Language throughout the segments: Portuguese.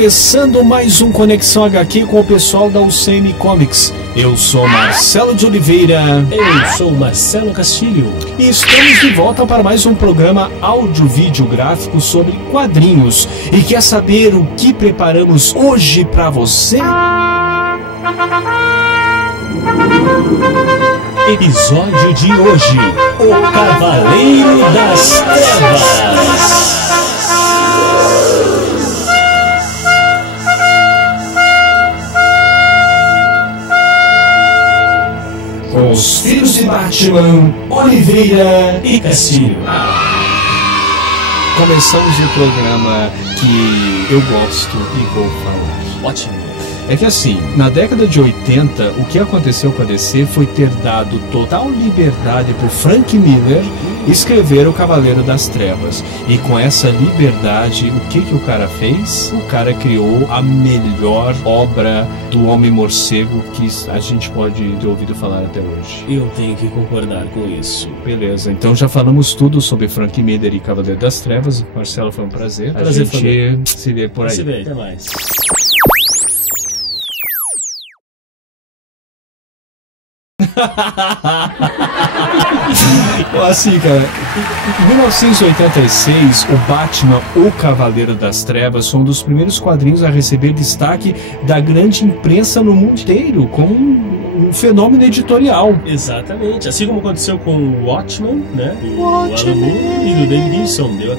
começando mais um Conexão HQ com o pessoal da UCM Comics. Eu sou Marcelo de Oliveira. Eu sou Marcelo Castilho. E estamos de volta para mais um programa áudio-vídeo gráfico sobre quadrinhos. E quer saber o que preparamos hoje para você? Episódio de hoje: O Cavaleiro das Trevas. Com os filhos de Batman, Oliveira e Castilho. Começamos o programa que eu gosto e vou falar. Ótimo. É que assim, na década de 80, o que aconteceu com a DC foi ter dado total liberdade para o Frank Miller escrever o Cavaleiro das Trevas. E com essa liberdade, o que o cara fez? O cara criou a melhor obra do Homem-Morcego que a gente pode ter ouvido falar até hoje. Eu tenho que concordar com isso. Beleza, então já falamos tudo sobre Frank Miller e Cavaleiro das Trevas. Marcelo, foi um prazer. Prazer, a gente se vê por aí. Se vê, até mais. Assim, cara, em 1986, o Batman, o Cavaleiro das Trevas, foi um dos primeiros quadrinhos a receber destaque da grande imprensa no mundo inteiro, como um fenômeno editorial. Exatamente, assim como aconteceu com o Watchmen, né? Do Alan Moore e do David Gibson, deu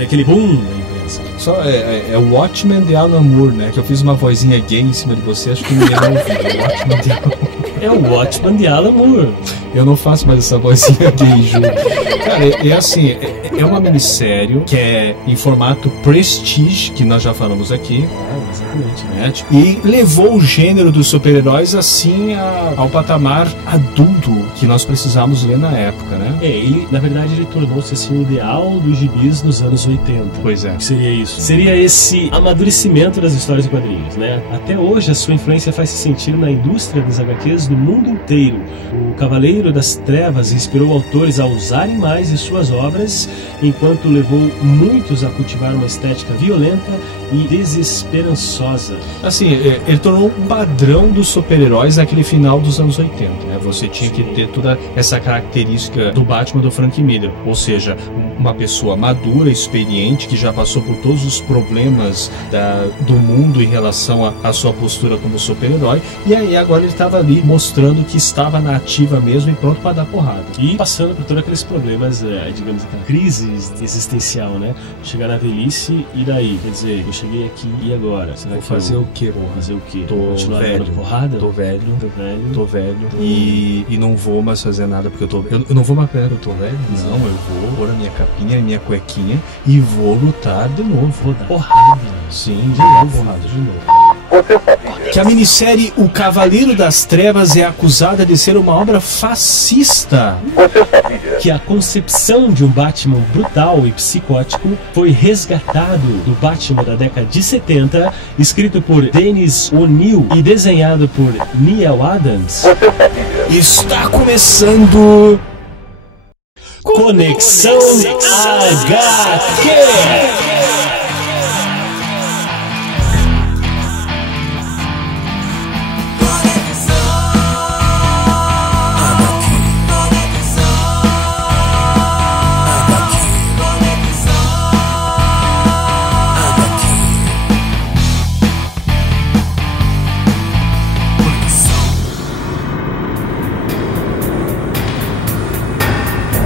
aquele boom na imprensa. Só é o Watchmen de Alan Moore, né? Que eu fiz uma vozinha gay em cima de você, acho que ninguém vai ouvir. O Watchmen de Alan Moore. É o Watchmen de Alan Moore. Eu não faço mais essa vozinha gay, juro. Cara, é assim, é uma minissérie que é em formato Prestige, que nós já falamos aqui. Exatamente. Né? E levou o gênero dos super-heróis assim ao patamar adulto que nós precisávamos ler na época, né? Ele, na verdade, ele tornou-se assim o ideal dos gibis nos anos 80. Pois é. O que seria isso? Seria esse amadurecimento das histórias de quadrinhos, né? Até hoje a sua influência faz se sentir na indústria das HQs do mundo inteiro. O Cavaleiro das Trevas inspirou autores a usarem mais em suas obras, enquanto levou muitos a cultivar uma estética violenta e desesperançosa. Assim, ele tornou um padrão dos super-heróis naquele final dos anos 80, né? Você tinha que ter toda essa característica do Batman do Frank Miller, ou seja, uma pessoa madura, experiente, que já passou por todos os problemas do mundo em relação à sua postura como super-herói, e aí agora ele estava ali mostrando que estava na ativa mesmo e pronto para dar porrada. E passando por todos aqueles problemas, digamos, aquela crise existencial, né? Chegar na velhice e daí, quer dizer, eu cheguei aqui e agora? Vou fazer o quê? Vou fazer o quê? Tô velho. Porrada? Tô velho. E não vou mais fazer nada porque eu não vou mais pegar que eu tô velho. Não, eu vou pôr a minha capinha, a minha cuequinha e vou lutar de novo. Vou dar porrada. Sim, de novo. Que a minissérie O Cavaleiro das Trevas é acusada de ser uma obra fascista. Que a concepção de um Batman brutal e psicótico foi resgatado do Batman da década de 70, escrito por Dennis O'Neil e desenhado por Neil Adams. Está começando Conexão HQ.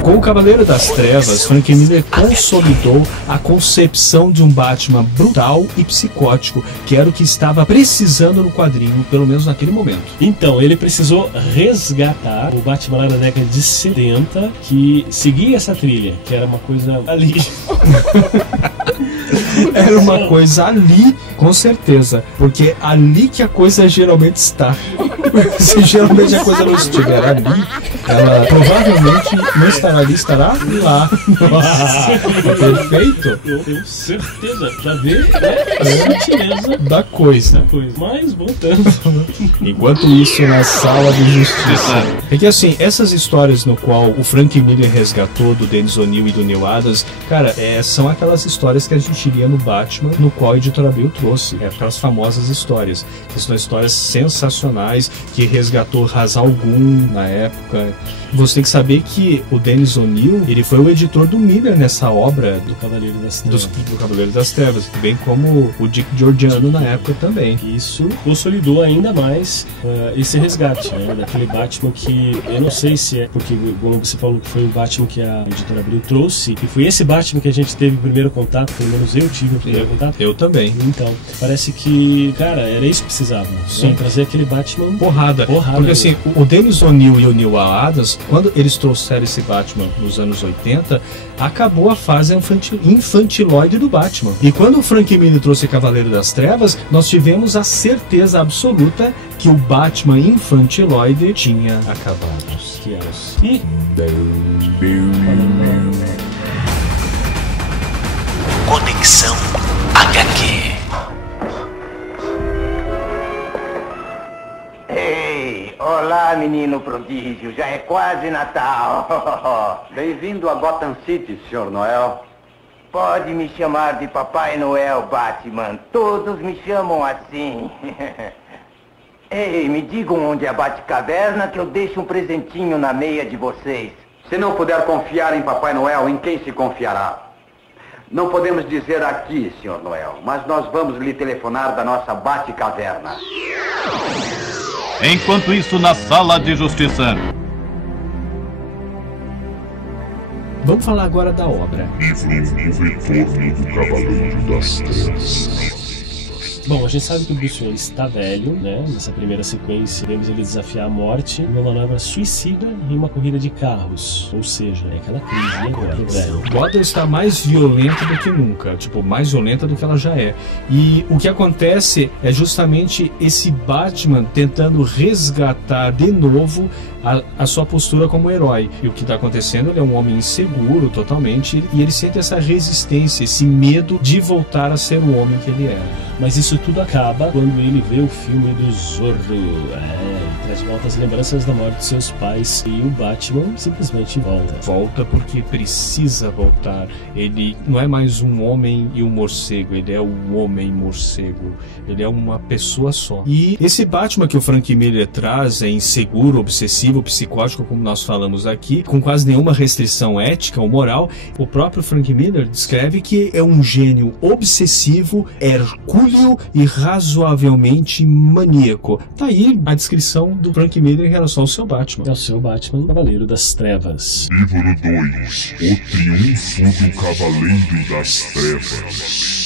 Com o Cavaleiro das Trevas, Frank Miller consolidou a concepção de um Batman brutal e psicótico, que era o que estava precisando no quadrinho, pelo menos naquele momento. Então, ele precisou resgatar o Batman lá da década de 70, que seguia essa trilha, que era uma coisa ali. Era uma coisa ali, com certeza, porque ali que a coisa geralmente está. Se geralmente a coisa não estiver ali, ela provavelmente não estará ali, estará lá. Perfeito? Eu tenho certeza, pra ver a sutileza Da coisa. Mas voltando. Enquanto isso, na sala de justiça. É que assim, essas histórias no qual o Frank Miller resgatou do Dennis O'Neil e do Neil Adams, cara, são aquelas histórias que a gente lia no Batman, no qual a editora Abril trouxe. Aquelas famosas histórias. Que são histórias sensacionais, que resgatou Ra's al Ghul na época. Você tem que saber que o Dennis O'Neil, ele foi o editor do Miller nessa obra Do Cavaleiro das Trevas. do Cavaleiro das Trevas, bem como o Dick Giorgiano na época também. Isso consolidou ainda mais esse resgate, né, daquele Batman que eu não sei se é porque, como você falou, que foi o Batman que a editora Abril trouxe, e foi esse Batman que a gente teve o primeiro contato, pelo menos eu tive o primeiro contato. Eu também. Então, parece que, cara, era isso que precisava. Sim. Né? Trazer aquele Batman Porrada. Porque assim, o Dennis O'Neil e o Neil Adams, quando eles trouxeram esse Batman nos anos 80, acabou a fase infantiloide do Batman. E quando o Frank Miller trouxe Cavaleiro das Trevas, nós tivemos a certeza absoluta que o Batman infantiloide tinha acabado. E Conexão HQ. Ei, olá, menino prodígio, já é quase Natal. Bem-vindo a Gotham City, Sr. Noel. Pode me chamar de Papai Noel, Batman. Todos me chamam assim. Ei, me digam onde é a Batcaverna que eu deixo um presentinho na meia de vocês. Se não puder confiar em Papai Noel, em quem se confiará? Não podemos dizer aqui, Sr. Noel, mas nós vamos lhe telefonar da nossa Batcaverna. Enquanto isso, na sala de justiça. Vamos falar agora da obra. Livro O Retorno do Cavaleiro das Trevas. Bom, a gente sabe que o Bruce Wayne está velho, né? Nessa primeira sequência, vemos ele desafiar a morte numa manobra suicida em uma corrida de carros. Ou seja, é aquela crise agora, velho. Gotham está mais violenta do que nunca, tipo, mais violenta do que ela já é. E o que acontece é justamente esse Batman tentando resgatar de novo a sua postura como herói. E o que está acontecendo, ele é um homem inseguro totalmente, e ele sente essa resistência, esse medo de voltar a ser o homem que ele era. Mas isso tudo acaba quando ele vê o filme do Zorro. Ele traz de volta as lembranças da morte de seus pais, e o Batman simplesmente volta. Volta porque precisa voltar. Ele não é mais um homem e um morcego, ele é um homem morcego. Ele é uma pessoa só. E esse Batman que o Frank Miller traz é inseguro, obsessivo, psicótico, como nós falamos aqui, com quase nenhuma restrição ética ou moral. O próprio Frank Miller descreve que é um gênio obsessivo, hercúleo e razoavelmente maníaco. Tá aí a descrição do Frank Miller em relação ao seu Batman. É o seu Batman, Cavaleiro das Trevas. Livro 2 O Triunfo do Cavaleiro das Trevas.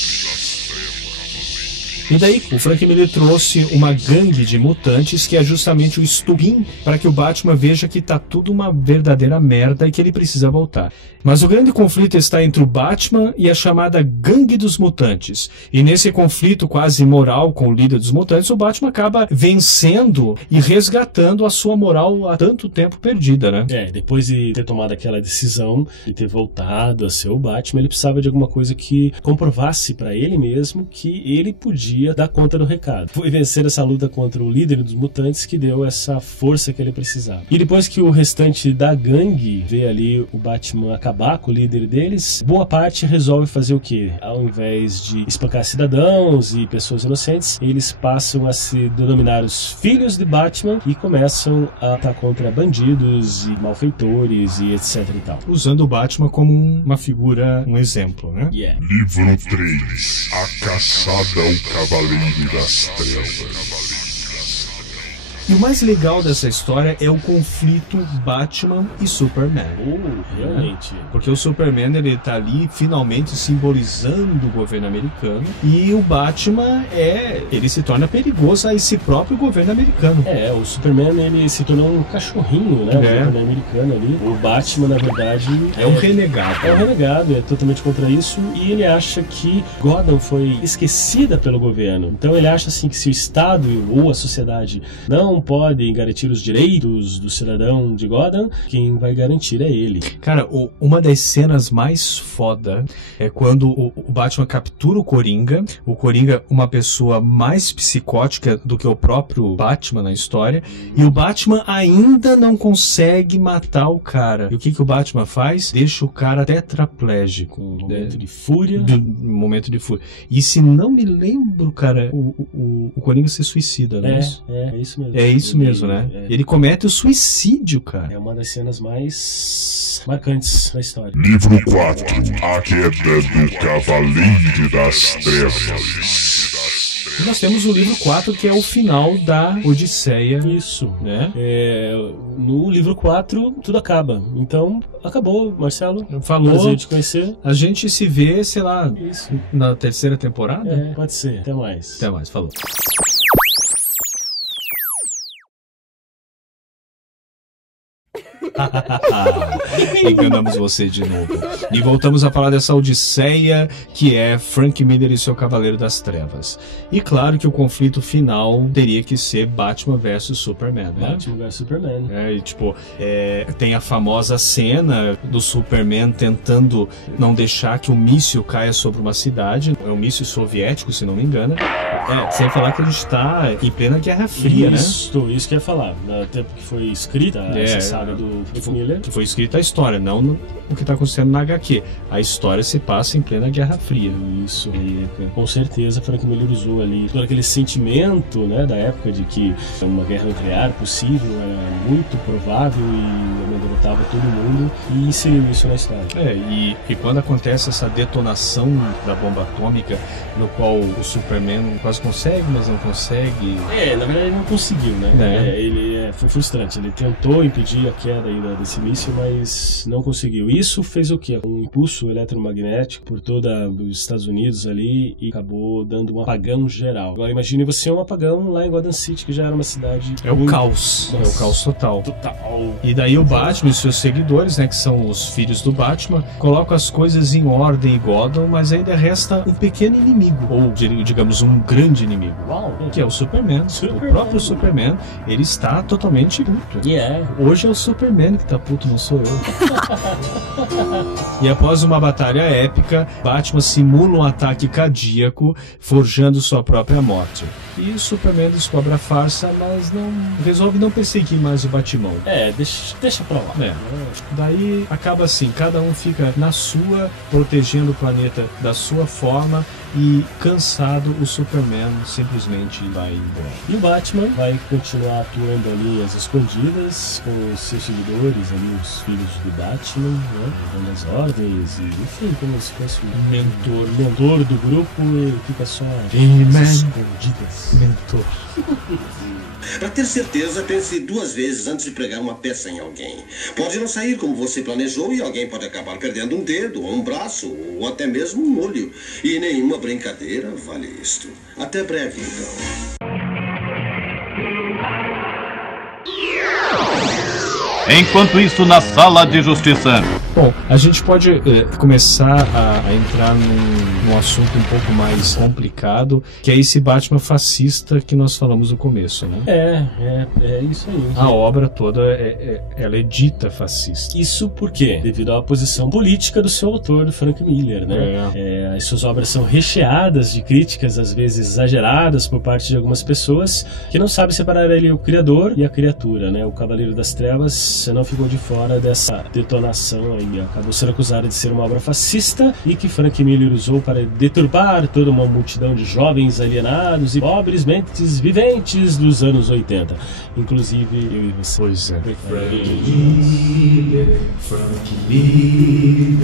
E daí, o Frank Miller trouxe uma gangue de mutantes que é justamente o estupim para que o Batman veja que tá tudo uma verdadeira merda e que ele precisa voltar. Mas o grande conflito está entre o Batman e a chamada Gangue dos Mutantes. E nesse conflito quase moral com o líder dos mutantes, o Batman acaba vencendo e resgatando a sua moral há tanto tempo perdida, né? Depois de ter tomado aquela decisão e ter voltado a ser o Batman, ele precisava de alguma coisa que comprovasse para ele mesmo que ele podia dar conta do recado. Foi vencer essa luta contra o líder dos mutantes que deu essa força que ele precisava. E depois que o restante da gangue vê ali o Batman acabar com o líder deles, boa parte resolve fazer o quê? Ao invés de espancar cidadãos e pessoas inocentes, eles passam a se denominar os filhos de Batman e começam a lutar contra bandidos e malfeitores e etc e tal. Usando o Batman como uma figura, um exemplo, né? Livro 3 A Caçada ao Cavaleiro das Trevas. E o mais legal dessa história é o conflito Batman e Superman. Realmente. Porque o Superman, ele tá ali finalmente simbolizando o governo americano, e o Batman ele se torna perigoso a esse próprio governo americano. O Superman, ele se tornou um cachorrinho, né? O governo americano ali. O Batman, na verdade, é um renegado. É um renegado, é totalmente contra isso, e ele acha que Gotham foi esquecida pelo governo. Então ele acha assim que se o Estado ou a sociedade não não pode garantir os direitos do cidadão de Gotham, quem vai garantir é ele. Cara, uma das cenas mais foda é quando o Batman captura o Coringa, uma pessoa mais psicótica do que o próprio Batman na história, e o Batman ainda não consegue matar o cara. E o que o Batman faz? Deixa o cara tetraplégico. Um momento de fúria. Momento de fúria. E se não me lembro, cara, o Coringa se suicida, né? É isso mesmo. É isso mesmo, né? Ele comete o suicídio, cara. É uma das cenas mais marcantes da história. Livro 4. A Queda do Cavaleiro das Trevas. E nós temos o livro 4, que é o final da Odisseia. Isso. Né? No livro 4, tudo acaba. Então, acabou, Marcelo. Falou. Prazer te conhecer. A gente se vê, sei lá, na terceira temporada? Pode ser. Até mais. Até mais, falou. Enganamos você de novo. E voltamos a falar dessa Odisseia que é Frank Miller e seu Cavaleiro das Trevas. E claro que o conflito final teria que ser Batman vs Superman, né? Batman vs Superman. Tem a famosa cena do Superman tentando não deixar que um míssil caia sobre uma cidade. É um míssil soviético, se não me engano. Sem falar que a gente está em plena Guerra Fria, isso que eu ia falar. No tempo que foi escrita essa saga do Frank Miller. Que foi escrita a história, não o que está acontecendo na HQ. A história se passa em plena Guerra Fria. Isso. E com certeza Frank Miller usou ali todo aquele sentimento, né, da época de que uma guerra nuclear possível era muito provável e amedrontava todo mundo, e inseriu isso na história. E quando acontece essa detonação da bomba atômica, no qual o Superman quase consegue, mas não consegue. Na verdade ele não conseguiu, né? Foi frustrante. Ele tentou impedir a queda aí desse míssil, mas não conseguiu. Isso fez o quê? Um impulso eletromagnético por toda os Estados Unidos ali e acabou dando um apagão geral. Agora imagine você um apagão lá em Gotham City, que já era uma cidade... o caos. Nossa. É o caos total. Total. E daí o Batman e seus seguidores, né, que são os filhos do Batman, colocam as coisas em ordem em Gotham, mas ainda resta um pequeno inimigo, ou digamos um grande inimigo, que é o Superman. O próprio Superman, ele está totalmente puto. Hoje é o Superman que tá puto, não sou eu. E após uma batalha épica, Batman simula um ataque cardíaco, forjando sua própria morte. E o Superman descobre a farsa, mas resolve não perseguir mais o Batmão. Deixa pra lá. Daí acaba assim, cada um fica na sua, protegendo o planeta da sua forma, e cansado, o Superman simplesmente vai embora. E o Batman vai continuar atuando ali às escondidas com os seus seguidores ali, os filhos do Batman, né, dando as ordens e, enfim, como se fosse um mentor do grupo, e fica só às escondidas. Mentor. Para ter certeza, pense duas vezes antes de pregar uma peça em alguém. Pode não sair como você planejou e alguém pode acabar perdendo um dedo, ou um braço, ou até mesmo um olho. E nenhuma brincadeira vale isto. Até breve, então. Enquanto isso, na Sala de Justiça. Bom, a gente pode começar a entrar num assunto um pouco mais complicado, que é esse Batman fascista que nós falamos no começo, né? É isso aí. A obra toda, ela é dita fascista. Isso por quê? Devido à posição política do seu autor, do Frank Miller, né? As suas obras são recheadas de críticas, às vezes exageradas, por parte de algumas pessoas que não sabem separar ali o criador e a criatura, né? O Cavaleiro das Trevas não ficou de fora dessa detonação aí, acabou sendo acusado de ser uma obra fascista e que Frank Miller usou para deturpar toda uma multidão de jovens alienados e pobres mentes viventes dos anos 80, inclusive eu e você. Pois é. Frank Miller,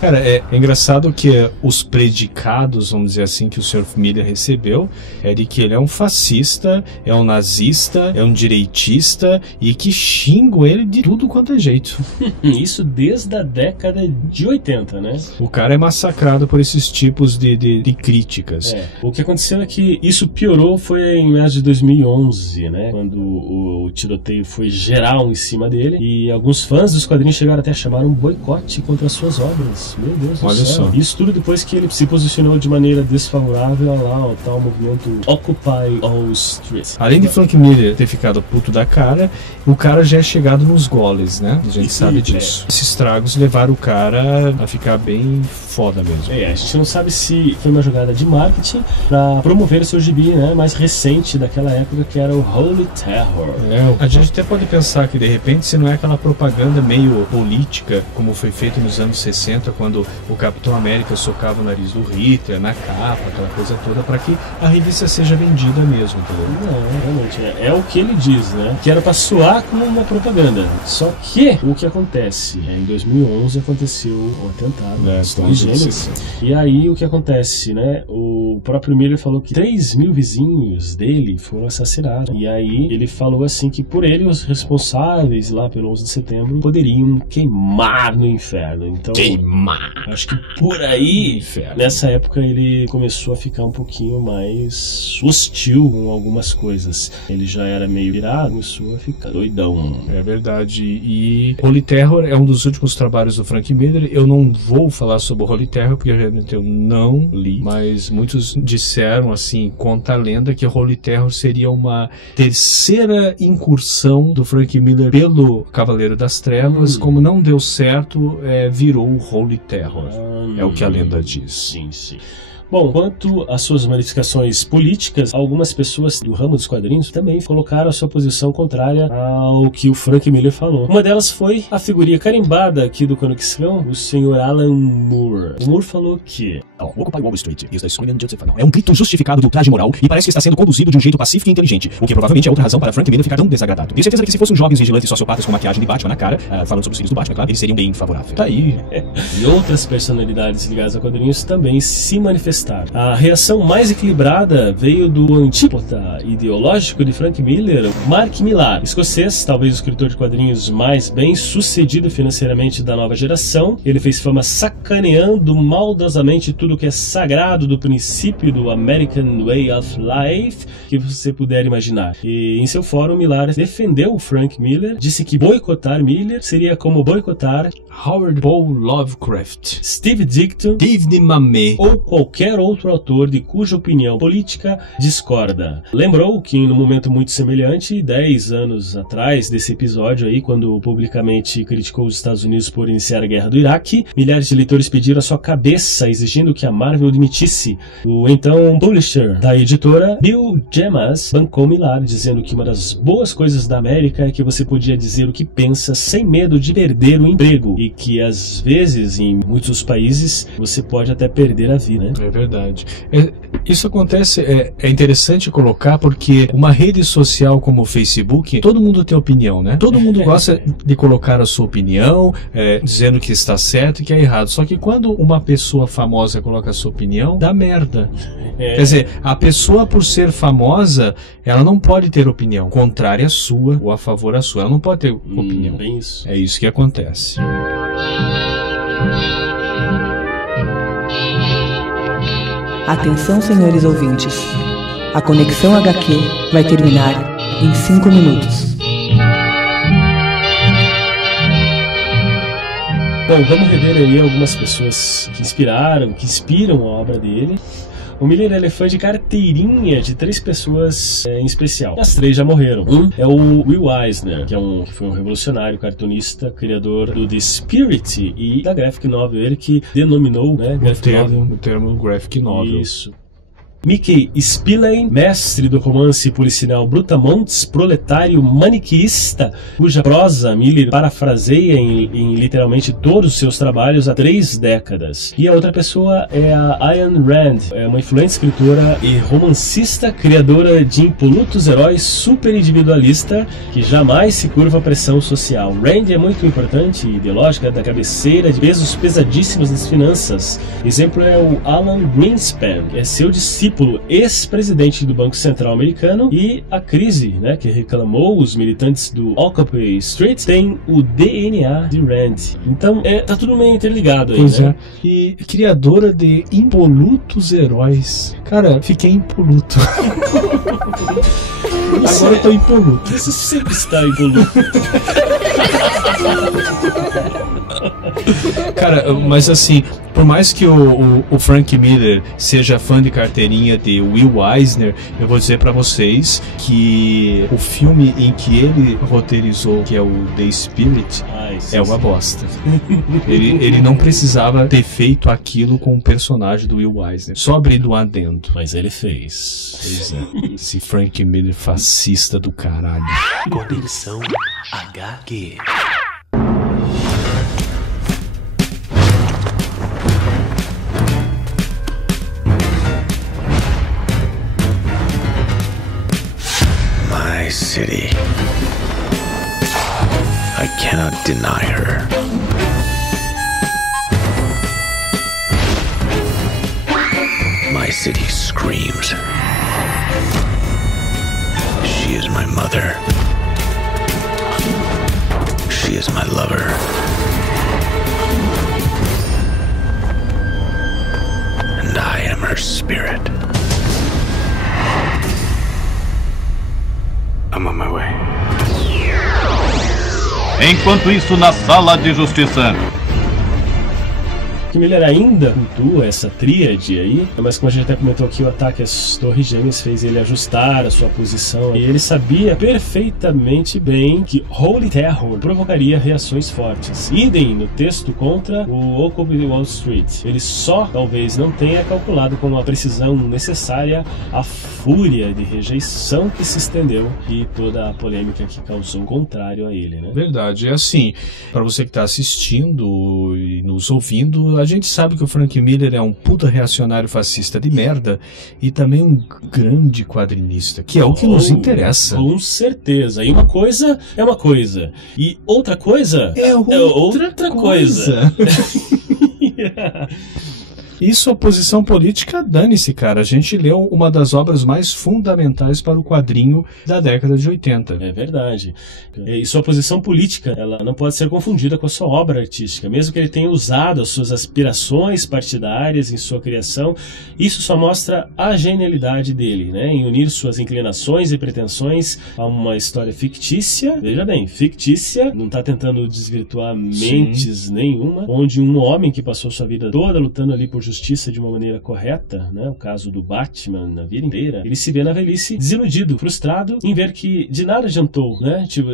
Cara, é engraçado que os predicados, vamos dizer assim, que o Sr. Miller recebeu é de que ele é um fascista, é um nazista, é um direitista e que xingam ele de tudo quanto é jeito. Isso desde a década de 80, né? O cara é massacrado por esses tipos de críticas. O que aconteceu é que isso piorou foi em meados de 2011, né? Quando o tiroteio foi geral em cima dele e alguns fãs dos quadrinhos chegaram até a chamar um boicote contra as suas obras. anos. Meu Deus Olha do céu. só. Isso tudo depois que ele se posicionou de maneira desfavorável ao tal movimento Occupy Wall Street. Além de Frank Miller ter ficado puto da cara, o cara já é chegado nos goles, né? A gente sabe disso. Esses estragos levaram o cara a ficar bem foda mesmo. A gente não sabe se foi uma jogada de marketing para promover o seu gibi, né, mais recente daquela época, que era o Holy Terror. A gente até pode pensar que de repente se não é aquela propaganda meio política, como foi feito nos anos 60, quando o Capitão América socava o nariz do Hitler na capa, aquela coisa toda, para que a revista seja vendida mesmo, entendeu? Não, realmente, é o que ele diz, né, que era para soar como uma propaganda. Só que o que acontece? Em 2011 aconteceu o atentado, e aí o que acontece, né? O próprio Miller falou que 3.000 vizinhos dele foram assassinados. E aí ele falou assim que por ele os responsáveis lá pelo 11 de setembro poderiam queimar no inferno. Então, acho que por aí, nessa época, ele começou a ficar um pouquinho mais hostil com algumas coisas. Ele já era meio virado, começou a ficar doidão. É verdade. E Holy Terror é um dos últimos trabalhos do Frank Miller. Eu não vou falar sobre o Holy Terror porque realmente eu não li, mas muitos disseram, assim, conta a lenda que Holy Terror seria uma terceira incursão do Frank Miller pelo Cavaleiro das Trevas. Como não deu certo, virou o Holy Terror. É o que a lenda diz. Sim. Bom, quanto às suas manifestações políticas, algumas pessoas do ramo dos quadrinhos também colocaram a sua posição contrária ao que o Frank Miller falou. Uma delas foi a figurinha carimbada aqui do Conexão, o Sr. Alan Moore. O Moore falou que o Occupy Wall Street é um grito justificado do ultraje moral e parece que está sendo conduzido de um jeito pacífico e inteligente, o que provavelmente é outra razão para Frank Miller ficar tão desagradado. Tenho certeza que se fossem jovens vigilantes sociopatas com maquiagem de Batman na cara, falando sobre os filhos do Batman, claro, eles seriam bem favoráveis. Tá aí. E outras personalidades ligadas a quadrinhos também se manifestaram. A reação mais equilibrada veio do antípota ideológico de Frank Miller, Mark Millar, escocês, talvez o escritor de quadrinhos mais bem sucedido financeiramente da nova geração. Ele fez fama sacaneando maldosamente tudo que é sagrado do princípio do American Way of Life que você puder imaginar. E em seu fórum, Millar defendeu o Frank Miller, disse que boicotar Miller seria como boicotar Howard Paul Lovecraft, Steve Ditko, David Mamet ou qualquer outro autor de cuja opinião política discorda. Lembrou que, num momento muito semelhante, 10 anos atrás desse episódio aí, quando publicamente criticou os Estados Unidos por iniciar a guerra do Iraque, milhares de leitores pediram a sua cabeça, exigindo que a Marvel demitisse. O então publisher da editora, Bill Gemas, bancou Millar, dizendo que uma das boas coisas da América é que você podia dizer o que pensa sem medo de perder o emprego, e que às vezes, em muitos países, você pode até perder a vida, né? É verdade. Isso acontece, é interessante colocar, porque uma rede social como o Facebook, todo mundo tem opinião, né? Todo mundo gosta de colocar a sua opinião, dizendo que está certo e que é errado. Só que quando uma pessoa famosa coloca a sua opinião, dá merda. Quer dizer, a pessoa, por ser famosa, ela não pode ter opinião contrária à sua ou a favor à sua. Ela não pode ter opinião. É isso. É isso que acontece. Atenção, senhores ouvintes. A Conexão HQ vai terminar em 5 minutos. Bom, vamos rever aí algumas pessoas que inspiram a obra dele. O Miller, ele é fã de carteirinha de 3 pessoas em especial. As 3 já morreram. Um é o Will Eisner, que foi um revolucionário, cartunista, criador do The Spirit e da Graphic Novel. Ele que denominou, né, o termo Graphic Novel. Isso. Mickey Spillane, mestre do romance policial Brutamontes, proletário maniqueísta, cuja prosa Miller parafraseia em literalmente todos os seus trabalhos há 3 décadas. E a outra pessoa é a Ayn Rand, é uma influente escritora e romancista, criadora de impolutos heróis super individualista que jamais se curva à pressão social. Rand é muito importante e ideológica, da cabeceira de pesos pesadíssimos das finanças. Exemplo é o Alan Greenspan, é seu discípulo discípulo, ex-presidente do Banco Central americano, e a crise, né, que reclamou os militantes do Occupy Street tem o DNA de Rand. Então, tá tudo meio interligado aí, pois né? é. E criadora de impolutos heróis. Cara, fiquei impoluto. Agora eu tô impoluto. Você sempre está impoluto. Cara, mas assim, por mais que o Frank Miller seja fã de carteirinha de Will Eisner, eu vou dizer pra vocês que o filme em que ele roteirizou, que é o The Spirit, é uma bosta. Ele não precisava ter feito aquilo com o personagem do Will Eisner. Só abrindo um adendo. Mas ele fez. Pois é. Esse Frank Miller fascista do caralho. Conexão HQ. My city. I cannot deny her. My city screams. She is my mother. She is my lover. And I am her spirit. I'm on my way. Enquanto isso, na Sala de Justiça. Que Miller ainda cultua essa tríade aí, mas como a gente até comentou aqui, o ataque às Torres Gêmeas fez ele ajustar a sua posição, e ele sabia perfeitamente bem que Holy Terror provocaria reações fortes. Idem no texto contra o Occupy Wall Street. Ele só talvez não tenha calculado com a precisão necessária a fúria de rejeição que se estendeu e toda a polêmica que causou o contrário a ele, né? Verdade, é assim, para você que tá assistindo e nos ouvindo, a gente sabe que o Frank Miller é um puta reacionário fascista de merda e também um grande quadrinista, que é o que nos interessa. Com certeza. E uma coisa é uma coisa. E outra coisa é outra coisa. E sua posição política, dane-se, cara. A gente leu uma das obras mais fundamentais para o quadrinho da década de 80. É verdade. E sua posição política, ela não pode ser confundida com a sua obra artística. Mesmo que ele tenha usado as suas aspirações partidárias em sua criação, isso só mostra a genialidade dele, né? Em unir suas inclinações e pretensões a uma história fictícia. Veja bem, fictícia, não está tentando desvirtuar mentes nenhuma, onde um homem que passou sua vida toda lutando ali por justiça de uma maneira correta, né? O caso do Batman na vida inteira, ele se vê na velhice desiludido, frustrado em ver que de nada adiantou, né? Tipo,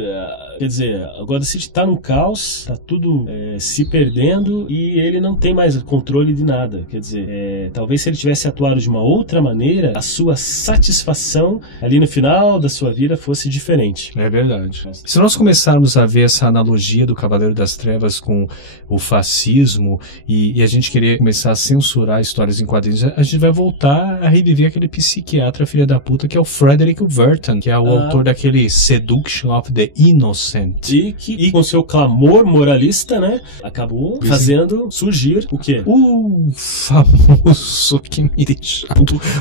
quer dizer, a Gotham City tá num caos, tá tudo se perdendo e ele não tem mais controle de nada. Quer dizer, talvez se ele tivesse atuado de uma outra maneira, a sua satisfação ali no final da sua vida fosse diferente. É verdade. Se nós começarmos a ver essa analogia do Cavaleiro das Trevas com o fascismo e a gente querer começar a censurar histórias em quadrinhos, a gente vai voltar a reviver aquele psiquiatra filha da puta que é o Frederick Burton, que é o autor daquele Seduction of the Innocent. E com seu clamor moralista, né, acabou fazendo surgir o quê? O famoso que me deixa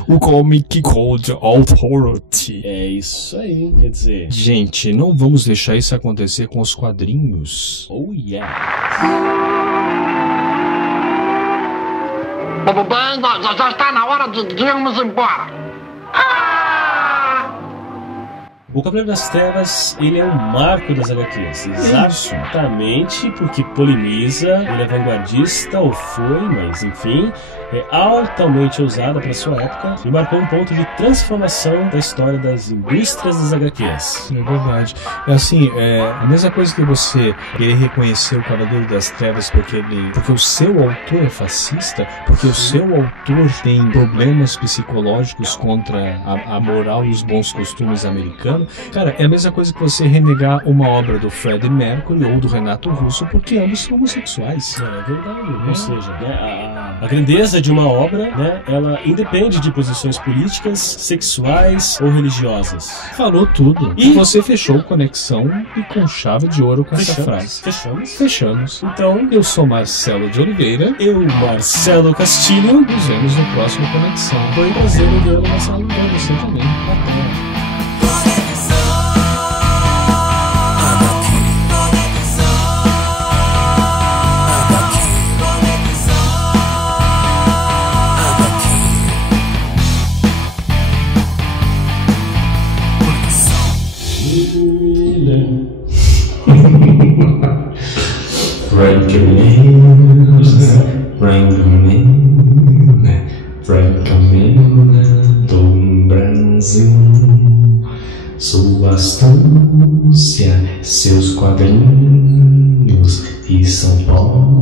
o Comic Code Authority. É isso aí, quer dizer... Gente, não vamos deixar isso acontecer com os quadrinhos. Oh yeah! Tudo bem, já está na hora de irmos embora. O Cavaleiro das Trevas, ele é um marco das HQs, exatamente porque polemiza, ele é vanguardista, ou foi, mas enfim, é altamente ousada para sua época e marcou um ponto de transformação da história das indústrias das HQs. É verdade. É assim, a mesma coisa que você querer reconhecer o Cavaleiro das Trevas porque o seu autor é fascista, porque o seu autor tem problemas psicológicos contra a moral e os bons costumes americanos. Cara, é a mesma coisa que você renegar uma obra do Freddie Mercury ou do Renato Russo porque ambos são homossexuais. É verdade. Ou seja, né, a grandeza beleza de uma obra, né, ela independe de posições políticas, sexuais ou religiosas. Falou tudo. E você fechou Conexão e com chave de ouro com essa frase. Fechamos. Então, eu sou Marcelo de Oliveira. Eu, Marcelo Castilho. Nos vemos no próximo Conexão. Foi um prazer ouvi-lo, Marcelo. Pra você também. Até. Francamente do Brasil, sua astúcia, seus quadrinhos e São Paulo.